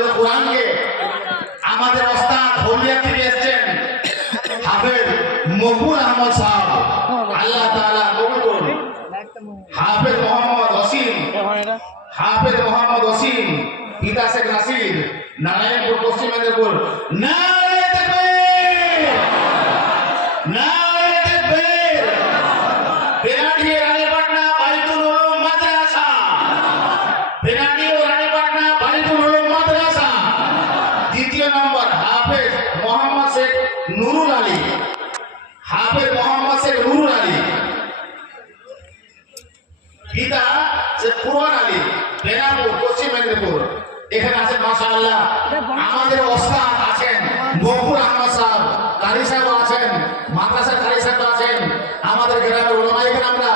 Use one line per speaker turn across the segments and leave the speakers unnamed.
হাফেজ কোরআনকে আমাদের ওস্তাদ হলিয়া থেকে এসেছেন। হাফেজ আহমদ সাহেব। আল্লাহ তাআলা কবুল করুন। হাফেজ মোহাম্মদ ওসিম হাফেজ মোহাম্মদ ওসিম পিতা শেখ নাসির নারায়ণপুর, পশ্চিম মেদিনীপুর। নারায়ণ শেখ নুরুল আলী। হাফেজ মোহাম্মদ শেখ নুরুল আলী। পিতা সে কুরআন আলী বেনাপুর পশ্চিম মেদিনীপুর। এখানে আছেন মাশাআল্লাহ। আমাদের ওস্তাদ আছেন মকবুল আহমদ সাহেব কারি সাহেব আছেন, মাদ্রাসার কারি সাহেব আছেন, আমাদের গ্রামের ওলামাই আমরা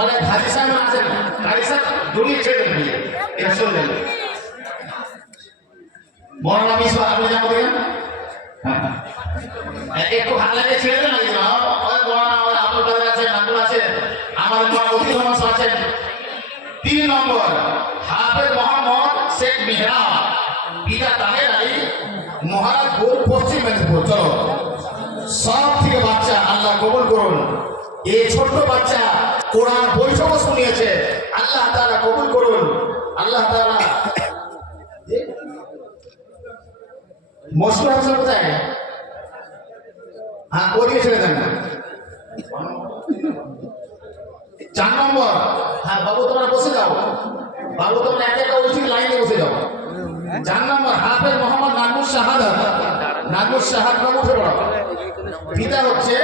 অনেক হাজি সাহেব আছেন। কারি সাহেব জড়িয়ে ছেড়ে এটা শুনলেন মৌলানা মিসবা আপনি জানো দিলেন একটু লাগিয়ে ছেড়ে দেন ওই মৌলানা আমাদের আব্দুল কাদের আছেন আছেন আমাদের মৌলানা মফিজুর রহমান আছেন তিন নম্বর, হাফেজ মোহাম্মদ শেখ মেহরাব। পিতা তাহের আলী মহারাজপুর পশ্চিম মেদিনীপুর। চলো। সব থেকে বাচ্চা আল্লাহ কবুল করুন। এই বাচ্চা কোরআন বৈঠক শুনিয়েছে। আল্লাহ তাআলা কবুল করুন। আল্লাহ তাআলা মশলা হ্যাঁ ওদিকে ছেড়ে দেন চার নম্বর। হ্যাঁ বাবু, তোমরা বসে যাও। বাবু, তোমরা এক একটা উচিত লাইনে বসে যাও। চার নম্বর, হাফেজ মোহাম্মদ নাজমুল শাহাদ। নাজমুল শাহাদ পড়ো পিতা হচ্ছে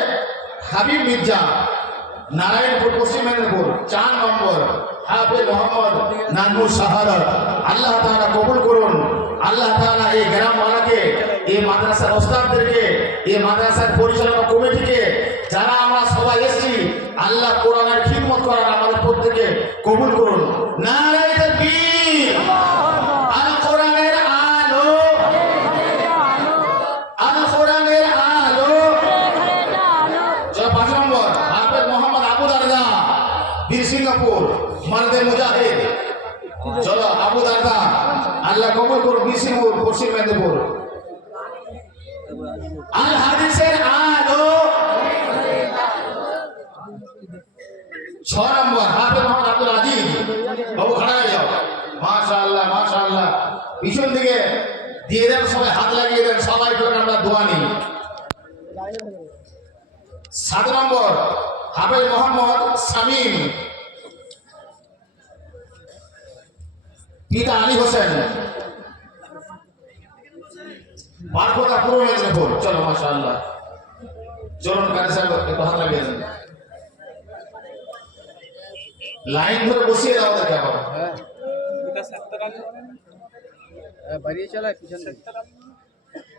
হাবিব মির্জা। নারায়ণপুর, পশ্চিম মেদিনীপুর, চার নম্বর হাফেজ মোহাম্মদ নানু সাহারত আল্লাহ তাআলা কবুল করুন। আল্লাহ তাআলা এই গ্রামওয়ালাকে এই মাদ্রাসার ওস্তাদদেরকে, এই মাদ্রাসার পরিচালনা কমিটিকে, যারা আমরা সবাই এসেছি, আল্লাহ কোরআনের খিদমত করার আমাদের প্রত্যেকে কবুল করুন। নারায়ণ তাকবীর বীর পশ্চিম মেদিনীপুর। আল ছ নম্বর, হাফেজ মোহাম্মদ আব্দুল আজিজ, বাবু খাড়া যাও। মাশাআল্লাহ মাশাআল্লাহ। পিছন দিকে দিয়ে দেন, সবাই হাত লাগিয়ে দেন, সবাই করে আমরা দোয়া নিই। সাত নম্বর, হাফেজ মোহাম্মদ শামীম পিতা আলী হোসেন বারকোটা পূর্ব মেদিনীপুর চলো মাশাআল্লাহ চলুন কারি সাহেব একটু হাত লাগিয়ে দেন লাইন ধরে বসিয়ে দাও ওদেরকে আবার
বাড়িয়ে চালায় পিছন থেকে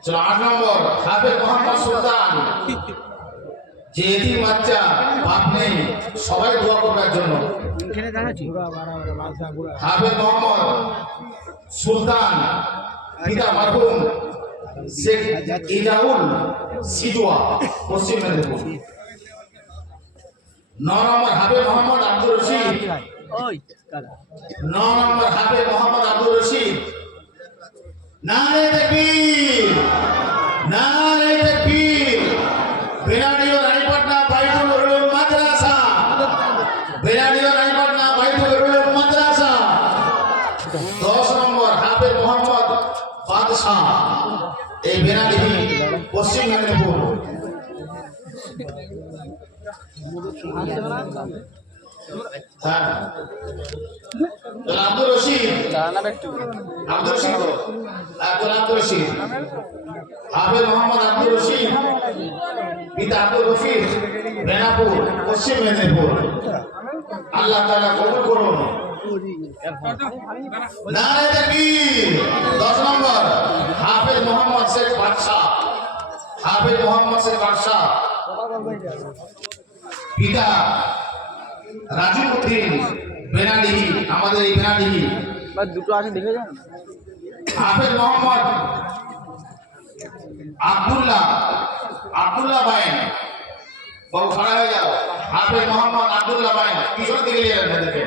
চলো আট নম্বর হাফেজ মোহাম্মদ সুলতান যে এদিন বাচ্চা বাপ নেই সবাই দোয়া করবার জন্য। হাফেজ মোহাম্মদ সুলতান পিতা মারহুম শেখ ইজাউল সিজুয়া পশ্চিম মেদিনীপুর। ন নম্বর হাফেজ মোহাম্মদ আব্দুল রশিদ। ন নম্বর হাফেজ মোহাম্মদ আব্দুল রশিদ। নারে তাকবীর। বাদশাহ এই বেনাডিহি পশ্চিম মেদিনীপুর। হ্যাঁ। আব্দুল রশিদ। আব্দুল রশিদ। আব্দুল আব্দুল রশিদ? হাফেজ মোহাম্মদ আব্দুল রশিদ। পিতা আল্লাহ কবুল করুন। নারে তাকবীর দশ নম্বর হাফেজ মোহাম্মদ শেখ বাদশাহ হাফেজ মোহাম্মদ শেখ বাদশাহ পিতা রাজু উদ্দিন বেনাডিহি আমাদের এই বেনাডিহি
বা দুটো আছে দেখে যান।
হাফেজ মোহাম্মদ আব্দুল্লাহ আব্দুল্লাহ বাইন বড় খাড়া হয়ে যাও। হাফেজ মোহাম্মদ আব্দুল্লাহ বাইন পিছন দিকে যাবেন এদেরকে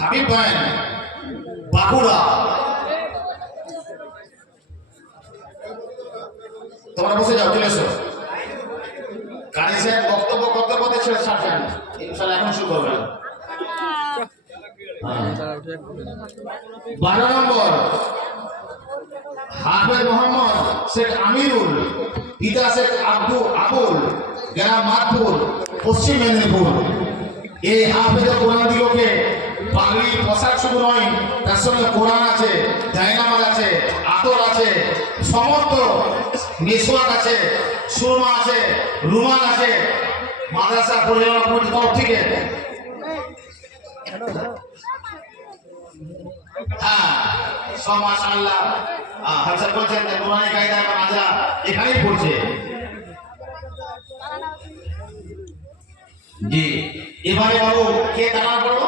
হাবিব বাইন বাঁকুড়া। তোমরা বসে যাও, চলে এসো। কারি সাহেব বক্তব্য করতে করতে ছেড়ে ছাড়বেন ইনশাল্লাহ এখন শুরু করবেন। হ্যাঁ। বারো নম্বর, হাফেজ মোহাম্মদ শেখ আমিরুল, পিতা শেখ আব্দু আবুল, গ্রাম পশ্চিম মেদিনীপুর। এই হাফেজ কোরআন বাঙালি পোশাক শুধু নয় তার সঙ্গে কোরআন আছে জায়নামাজ আছে আতর আছে সমস্ত মেসওয়াক আছে সুরমা আছে রুমাল আছে মাদ্রাসা পরিচালনা কমিটির তরফ থেকে হ্যাঁ সব মাশাআল্লাহ। আহ, হাসান বলছেন এখানেই পড়ছে। জি এবারে বাবু কে দাঁড়ানো পড়ল